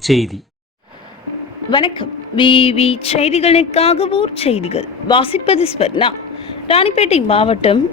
செய்தி. வணக்கம். விவி செய்திகளுக்காக ஊர் செய்திகள். வாசிப்பது ஸ்வர்ணா. ராணிப்பேட்டை மாவட்டம்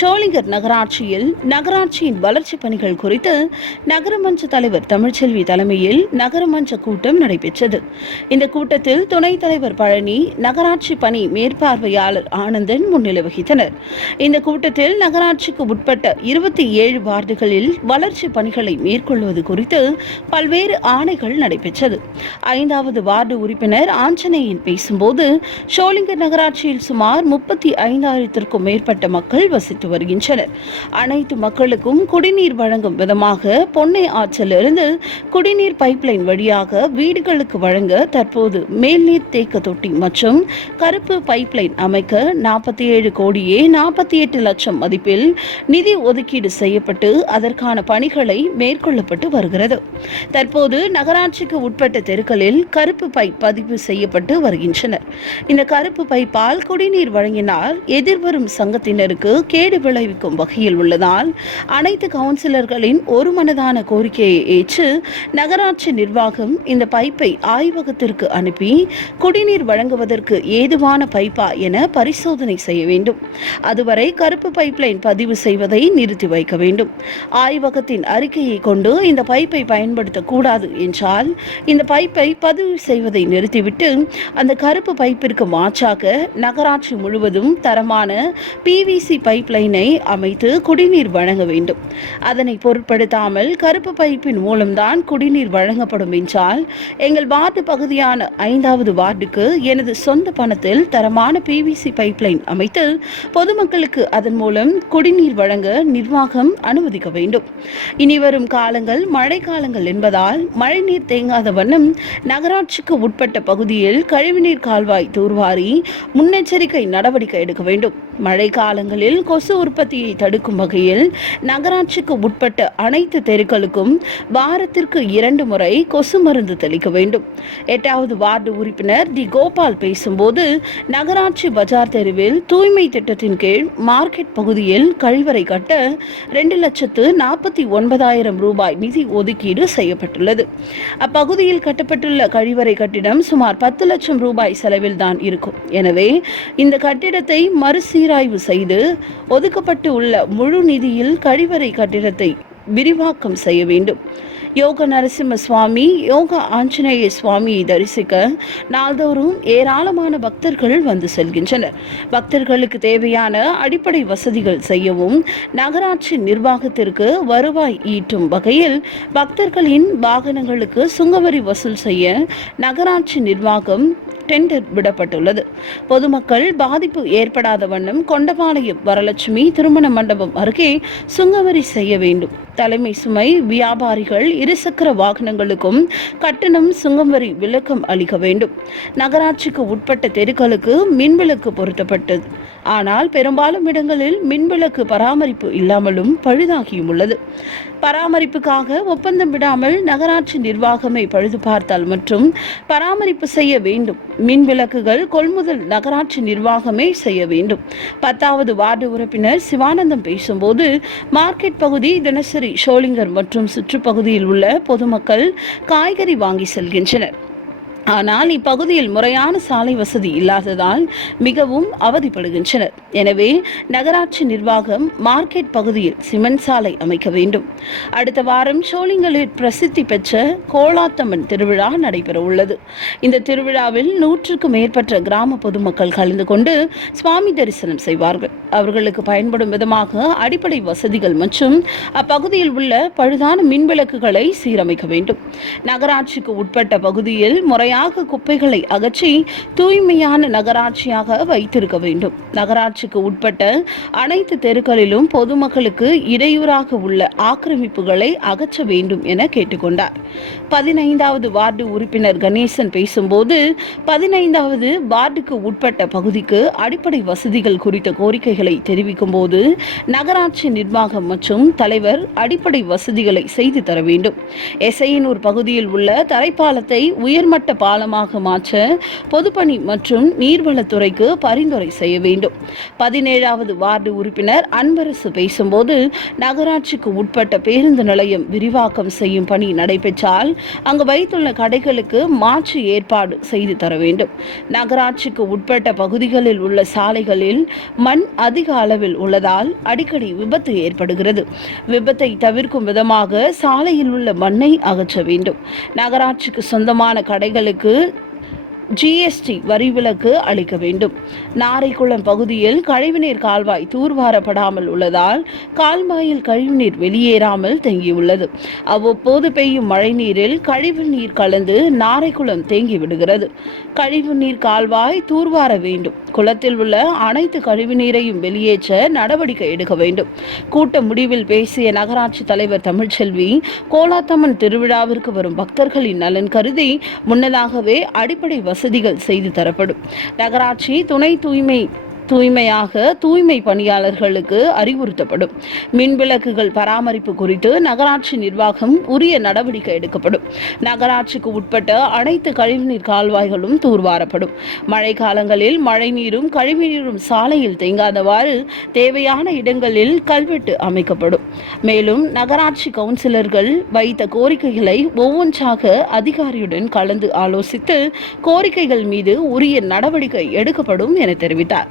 ஷோலிங்கர் நகராட்சியில் நகராட்சியின் வளர்ச்சிப் பணிகள் குறித்து நகரமன்ற தலைவர் தமிழ்ச்செல்வி தலைமையில் நகரமன்ற கூட்டம் நடைபெற்றது. இந்த கூட்டத்தில் துணைத் தலைவர் பழனி நகராட்சி பணி மேற்பார்வையாளர் ஆனந்தன் முன்னிலை வகித்தனர். இந்த கூட்டத்தில் நகராட்சிக்கு உட்பட்ட இருபத்தி ஏழு வார்டுகளில் வளர்ச்சி பணிகளை மேற்கொள்வது குறித்து பல்வேறு ஆணைகள் நடைபெற்றது. ஐந்தாவது வார்டு உறுப்பினர் ஆஞ்சநேயன் பேசும்போது ஷோலிங்கர் நகராட்சியில் சுமார் முப்பத்தி ஐந்தாயிரத்திற்கும் மேற்பட்ட மக்கள் வசித்து வருகின்றனர். அனைத்து மக்களுக்கும் குடிநீர் வழங்கும் விதமாக பொன்னை ஆற்றிலிருந்து குடிநீர் பைப்லைன் வழியாக வீடுகளுக்கு வழங்க தற்போது மேல்நீர் தேக்க தொட்டி மற்றும் கருப்பு பைப்லைன் அமைக்க நாற்பத்தி ஏழு கோடியே நாற்பத்தி எட்டு லட்சம் மதிப்பில் நிதி ஒதுக்கீடு செய்யப்பட்டு அதற்கான பணிகளை மேற்கொள்ளப்பட்டு வருகிறது. தற்போது நகராட்சிக்கு உட்பட்ட தெருக்களில் கருப்பு பைப் பதிவு செய்யப்பட்டு வருகின்றனர். இந்த கருப்பு பைப்பால் குடிநீர் வழங்கினால் எதிர்வரும் சங்கத்தினருக்கு கே கேடு விளைவிக்கும் வகையில் உள்ளதால் அனைத்து கவுன்சிலர்களின் ஒருமனதான கோரிக்கையை ஏற்று நகராட்சி நிர்வாகம் இந்த பைப்பை ஆய்வகத்திற்கு அனுப்பி குடிநீர் வழங்குவதற்கு ஏதுவான பைப்பா என பரிசோதனை செய்ய வேண்டும். அதுவரை கருப்பு பைப்லைன் பதிவு செய்வதை நிறுத்தி வைக்க வேண்டும். ஆய்வகத்தின் அறிக்கையை கொண்டு இந்த பைப்பை பயன்படுத்தக்கூடாது என்றால் இந்த பைப்பை பதிவு செய்வதை நிறுத்திவிட்டு அந்த கருப்பு பைப்பிற்கு மாற்றாக நகராட்சி முழுவதும் தரமான பிவிசி பைப் பைப்லைனை அமைத்து குடிநீர் வழங்க வேண்டும். அதனை பொருட்படுத்தாமல் கருப்பு பைப்பின் மூலம்தான் குடிநீர் வழங்கப்படும் என்றால் எங்கள் வார்டு பகுதியான ஐந்தாவது வார்டுக்கு எனது சொந்த பணத்தில் தரமான பிவிசி பைப்லைன் அமைத்து பொதுமக்களுக்கு அதன் மூலம் குடிநீர் வழங்க நிர்வாகம் அனுமதிக்க வேண்டும். இனி வரும் காலங்கள் மழை காலங்கள் என்பதால் மழைநீர் தேங்காத வண்ணம் நகராட்சிக்கு உட்பட்ட பகுதியில் கழிவுநீர் கால்வாய் தூர்வாரி முன்னெச்சரிக்கை நடவடிக்கை எடுக்க வேண்டும். மழை காலங்களில் கொசு கொசு உற்பத்தியை தடுக்கும் வகையில் நகராட்சிக்கு உட்பட்ட அனைத்து தெருக்களுக்கும் வாரத்திற்கு இரண்டு முறை கொசு மருந்து தெளிக்க வேண்டும். எட்டாவது வார்டு உறுப்பினர் டி. கோபால் பேசும்போது நகராட்சி பஜார் தெருவில் தூய்மை திட்டத்தின் கீழ் மார்க்கெட் பகுதியில் கழிவறை கட்ட ரெண்டு லட்சத்து நாற்பத்தி ஒன்பதாயிரம் ரூபாய் நிதி ஒதுக்கீடு செய்யப்பட்டுள்ளது. அப்பகுதியில் கட்டப்பட்டுள்ள கழிவறை கட்டிடம் சுமார் பத்து லட்சம் ரூபாய் செலவில் தான் இருக்கும். எனவே இந்த கட்டிடத்தை மறுசீராய்வு செய்து ஒதுக்கப்பட்டு உள்ள முழு நிதியில் கழிவறை கட்டிடத்தை விரிவாக்கம் செய்ய வேண்டும். யோக நரசிம்ம சுவாமி யோக ஆஞ்சநேய சுவாமியை தரிசிக்க நாள்தோறும் ஏராளமான பக்தர்கள் வந்து செல்கின்றனர். பக்தர்களுக்கு தேவையான அடிப்படை வசதிகள் செய்யவும் நகராட்சி நிர்வாகத்திற்கு வருவாய் ஈட்டும் வகையில் பக்தர்களின் வாகனங்களுக்கு சுங்கவரி வசூல் செய்ய நகராட்சி நிர்வாகம் டெண்டர் விடப்பட்டுள்ளது. பொதுமக்கள் பாதிப்பு ஏற்படாத வண்ணம் கொண்டபாளையம் வரலட்சுமி திருமண மண்டபம் அருகே சுங்கவரி செய்ய வேண்டும். தலைமை சுமை வியாபாரிகள் இருசக்கர வாகனங்களுக்கும் கட்டணம் சுங்கம் வரி விலக்கம் அளிக்க வேண்டும். நகராட்சிக்கு உட்பட்ட தெருக்களுக்கு மின்விளக்கு பொருத்தப்பட்டது. ஆனால் பெரும்பாலும் இடங்களில் மின்விளக்கு பராமரிப்பு இல்லாமலும் பழுதாகியும் உள்ளது. பராமரிப்புக்காக ஒப்பந்தம் விடாமல் நகராட்சி நிர்வாகமே பழுது பார்த்தால் மற்றும் பராமரிப்பு செய்ய வேண்டும். மின் விளக்குகள் கொள்முதல் நகராட்சி நிர்வாகமே செய்ய வேண்டும். பத்தாவது வார்டு உறுப்பினர் சிவானந்தம் பேசும்போது மார்க்கெட் பகுதி தினசரி ஷோலிங்கர் மற்றும் சுற்றுப்பகுதியில் உள்ள பொதுமக்கள் காய்கறி வாங்கி செல்கின்றனர். ஆனால் இப்பகுதியில் முறையான சாலை வசதி இல்லாததால் மிகவும் அவதிப்படுகின்றனர். எனவே நகராட்சி நிர்வாகம் மார்க்கெட் பகுதியில் சிமெண்ட் சாலை அமைக்க வேண்டும். அடுத்த வாரம் சோளிங்கலில் பிரசித்தி பெற்ற கோலாத்தம்மன் திருவிழா நடைபெற உள்ளது. இந்த திருவிழாவில் நூற்றுக்கும் மேற்பட்ட கிராம பொதுமக்கள் கலந்து கொண்டு சுவாமி தரிசனம் செய்வார்கள். அவர்களுக்கு பயன்படும் விதமாக அடிப்படை வசதிகள் மற்றும் அப்பகுதியில் உள்ள பழுதான மின்விளக்குகளை சீரமைக்க வேண்டும். நகராட்சிக்கு உட்பட்ட பகுதியில் முறையாக குப்பைகளை அகற்றி தூய்மையான நகராட்சியாக வைத்திருக்க வேண்டும். நகராட்சிக்கு உட்பட்ட அனைத்து தெருக்களிலும் பொதுமக்களுக்கு இடையூறாக உள்ள ஆக்கிரமிப்புகளை அகற்ற வேண்டும் என கேட்டுக்கொண்டார். பதினைந்தாவது வார்டு உறுப்பினர் கணேசன் பேசும்போது பதினைந்தாவது வார்டுக்கு உட்பட்ட பகுதிக்கு அடிப்படை வசதிகள் குறித்த கோரிக்கைகளை தெரிவிக்கும் போது நகராட்சி நிர்வாகம் மற்றும் தலைவர் அடிப்படை வசதிகளை செய்து தர வேண்டும். எசையனூர் பகுதியில் உள்ள தரைப்பாலத்தை உயர்மட்ட பாலமாக மாற்ற பொதுப்பணி மற்றும் நீர்வளத்துறைக்கு பரிந்துரை செய்ய வேண்டும். பதினேழாவது வார்டு உறுப்பினர் அன்பரசு பேசும்போது நகராட்சிக்கு உட்பட்ட பேருந்து நிலையம் விரிவாக்கம் செய்யும் பணி நடைபெற்றால் அங்கு வைத்துள்ள கடைகளுக்கு மாற்று ஏற்பாடு செய்து தர வேண்டும். நகராட்சிக்கு உட்பட்ட பகுதிகளில் உள்ள சாலைகளில் மண் அதிக அளவில் உள்ளதால் அடிக்கடி விபத்து ஏற்படுகிறது. விபத்தை தவிர்க்கும் விதமாக சாலையில் உள்ள மண்ணை அகற்ற வேண்டும். நகராட்சிக்கு சொந்தமான கடைகளுக்கு உங்களுக்கு ஜிஎஸ்டி வரி விலக்கு அளிக்க வேண்டும். நாரைக்குளம் பகுதியில் கழிவுநீர் கால்வாய் தூர்வாரப்படாமல் உள்ளதால் கால்வாயில் கழிவுநீர் வெளியேறாமல் தேங்கியுள்ளது. அவ்வப்போது பெய்யும் மழைநீரில் கழிவு நீர் கலந்து நாரைக்குளம் தேங்கி விடுகிறது. கழிவுநீர் கால்வாய் தூர்வார வேண்டும். குளத்தில் உள்ள அனைத்து கழிவுநீரையும் வெளியேற்ற நடவடிக்கை எடுக்க வேண்டும். கூட்ட முடிவில் பேசிய நகராட்சி தலைவர் தமிழ்ச்செல்வி கோலாத்தம்மன் திருவிழாவிற்கு வரும் பக்தர்களின் நலன் கருதி முன்னதாகவே அடிப்படை வசதி வசதிகள் செய்து தரப்படும். நகராட்சி துணை தூய்மை தூய்மையாக தூய்மை பணியாளர்களுக்கு அறிவுறுத்தப்படும். மின் விளக்குகள் பராமரிப்பு குறித்து நகராட்சி நிர்வாகம் உரிய நடவடிக்கை எடுக்கப்படும். நகராட்சிக்கு உட்பட்ட அனைத்து கழிவுநீர் கால்வாய்களும் தூர்வாரப்படும். மழை காலங்களில் மழைநீரும் கழிவுநீரும் சாலையில் தேங்காதவாறு தேவையான இடங்களில் கல்வெட்டு அமைக்கப்படும். மேலும் நகராட்சி கவுன்சிலர்கள் வைத்த கோரிக்கைகளை ஒவ்வொன்றாக அதிகாரியுடன் கலந்து ஆலோசித்து கோரிக்கைகள் மீது உரிய நடவடிக்கை எடுக்கப்படும் என தெரிவித்தார்.